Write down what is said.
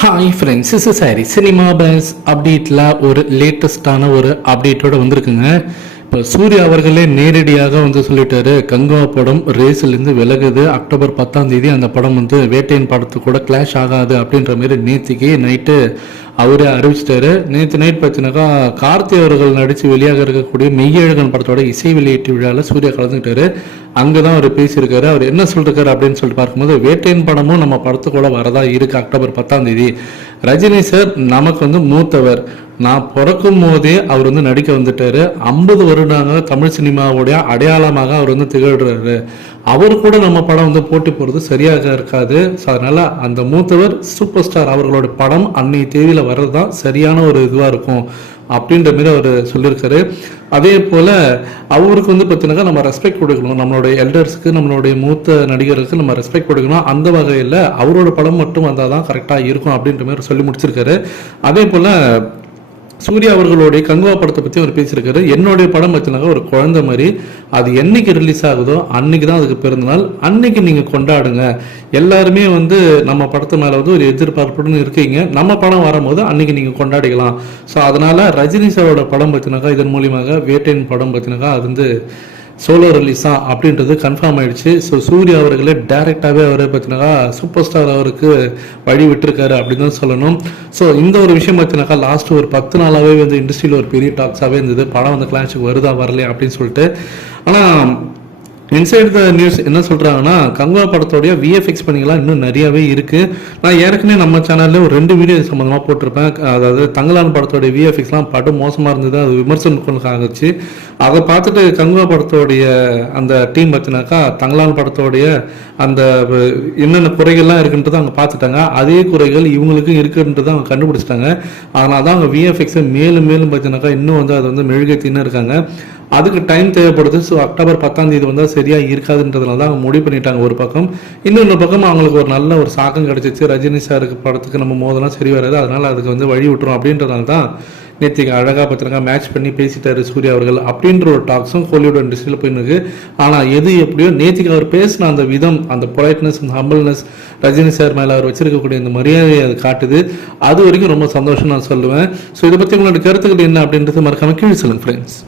Hi friends is sorry cinema base அப்டேட்டில் ஒரு லேட்டஸ்டான ஒரு அப்டேட்டோட வந்திருக்குங்க. இப்போ சூர்யா அவர்களே நேரடியாக வந்து சொல்லிட்டாரு கங்குவா படம் ரேஸ்லேருந்து விலகுது. அக்டோபர் பத்தாம் தேதி அந்த படம் வந்து வேட்டையன் படத்து கூட கிளாஷ் ஆகாது அப்படின்ற மாதிரி நேத்திக்கு நைட்டு அவரே அறிவிச்சிட்டாரு. நேற்று நைட் பார்த்தீங்கன்னாக்கா கார்த்தி அவர்கள் நடித்து வெளியாக இருக்கக்கூடிய மெய்யழகன் படத்தோட இசை வெளியீட்டு விழாவில் சூர்யா கலந்துக்கிட்டாரு. அங்கே தான் அவர் பேசியிருக்காரு. அவர் என்ன சொல்லிருக்காரு அப்படின்னு சொல்லிட்டு பார்க்கும்போது வேட்டையின் படமும் நம்ம படத்து வரதா இருக்கு அக்டோபர் பத்தாம் தேதி. ரஜினி சார் நமக்கு வந்து மூத்தவர். நான் பிறக்கும் போதே அவர் வந்து நடிக்க வந்துட்டாரு. ஐம்பது வருடங்கள் தமிழ் சினிமாவுடைய அடையாளமாக அவர் வந்து திகழ்கிறாரு அவர் கூட நம்ம படம் வந்து போட்டி போகிறது சரியாக இருக்காது. ஸோ அதனால் அந்த மூத்தவர் சூப்பர் ஸ்டார் அவர்களோட படம் அன்னைய தேதியில் வர்றது தான் சரியான ஒரு இதுவாக இருக்கும் அப்படின்ற மாதிரி அவர் சொல்லியிருக்காரு. அதே போல் அவருக்கு வந்து பார்த்தீங்கன்னா நம்ம ரெஸ்பெக்ட் கொடுக்கணும். நம்மளுடைய எல்டர்ஸ்க்கு நம்மளுடைய மூத்த நடிகருக்கு நம்ம ரெஸ்பெக்ட் கொடுக்கணும். அந்த வகையில் அவரோட படம் மட்டும் வந்தால் தான் கரெக்டாக இருக்கும் அப்படின்ற மாதிரி சொல்லி முடிச்சிருக்காரு. அதே போல் சூர்யா அவர்களுடைய கங்குவா படத்தை பற்றி அவர் பேசியிருக்காரு. என்னுடைய படம் பார்த்தீங்கன்னாக்கா ஒரு குழந்தை மாதிரி. அது என்னைக்கு ரிலீஸ் ஆகுதோ அன்னைக்கு தான் அதுக்கு பிறந்தநாள் அன்னைக்கு நீங்கள் கொண்டாடுங்க. எல்லாருமே வந்து நம்ம படத்து மேலே வந்து ஒரு எதிர்பார்ப்புடன் இருக்கீங்க. நம்ம படம் வரும்போது அன்னைக்கு நீங்கள் கொண்டாடிக்கலாம். ஸோ அதனால் ரஜினி சாரோட படம் பார்த்தீங்கன்னாக்கா இதன் மூலியமாக வேட்டையின் படம் பார்த்தீங்கன்னாக்கா அது வந்து சோலோ ரிலீஸா அப்படின்றது கன்ஃபார்ம் ஆயிடுச்சு. ஸோ சூர்யா அவர்களே டேரெக்டாகவே அவரை பார்த்தீங்கன்னா சூப்பர் ஸ்டார் அவருக்கு வழி விட்டுருக்காரு அப்படின்னு தான் சொல்லணும். ஸோ இந்த ஒரு விஷயம் பார்த்தீங்கன்னாக்கா லாஸ்ட் ஒரு பத்து நாளாகவே வந்து இண்டஸ்ட்ரியில் ஒரு பெரிய டாக்ஸாகவே இருந்தது. படம் வந்து கிளாஸுக்கு வருதா வரலையா அப்படின்னு சொல்லிட்டு. ஆனால் இன்சைட் த நியூஸ் என்ன சொல்கிறாங்கன்னா கங்குவா படத்தோடைய விஎஃப்எக்ஸ் பண்ணிக்கலாம் இன்னும் நிறையவே இருக்குது நான் ஏற்கனவே நம்ம சேனலில் ஒரு ரெண்டு வீடியோ சம்மந்தமாக போட்டிருப்பேன். அதாவது தங்கலான் படத்தோடைய விஎஃப்எக்ஸ்லாம் பாட்டு மோசமாக இருந்தது அது விமர்சனம் ஆகுச்சு அதை பார்த்துட்டு கங்குவா படத்தோடைய அந்த டீம் பார்த்தினாக்கா தங்கலான் படத்தோடைய அந்த என்னென்ன குறைகள்லாம் இருக்குன்றதை அவங்க பார்த்துட்டாங்க. அதே குறைகள் இவங்களுக்கும் இருக்குன்றதை அவங்க கண்டுபிடிச்சிட்டாங்க. அதனால தான் அவங்க விஎஃப்எக்ஸை மேலும் மேலும் பார்த்தினாக்கா இன்னும் வந்து அதை வந்து மெழுகத்தின்னு இருக்காங்க. அதுக்கு டைம் தேவைப்படுது. ஸோ அக்டோபர் பத்தாம் தேதி வந்தால் சரியாக இருக்காதுன்றதுனால தான் அவங்க முடிவு பண்ணிட்டாங்க ஒரு பக்கம். இன்னொரு பக்கம் அவங்களுக்கு ஒரு நல்ல ஒரு சாக்கம் கிடச்சிச்சு. ரஜினி சாருக்கு படத்துக்கு நம்ம மோதலாம் சரி வராது. அதனால் அதுக்கு வந்து வழி விட்டுரும் அப்படின்றதுனால தான் நேற்றுக்கு அழகாக பத்திரங்க மேட்ச் பண்ணி பேசிட்டாரு சூர்யா அவர்கள் அப்படின்ற ஒரு டாக்ஸும் கோலிவுட் இண்டஸ்ட்ரியில் போயிருக்கு ஆனால் எது எப்படியோ நேற்றுக்கு அவர் பேசின அந்த விதம் அந்த பொலைட்னஸ் அந்த ஹம்பிள்னஸ் ரஜினி சார் மேலே அவர் வச்சிருக்கக்கூடிய அந்த மரியாதையை அது காட்டுது. அது வரைக்கும் ரொம்ப சந்தோஷம் நான் சொல்லுவேன். ஸோ இதை பற்றி உங்களோட கருத்துக்கள் என்ன அப்படின்றது மறக்காம கீழே சொல்லுங்கள் ஃப்ரெண்ட்ஸ்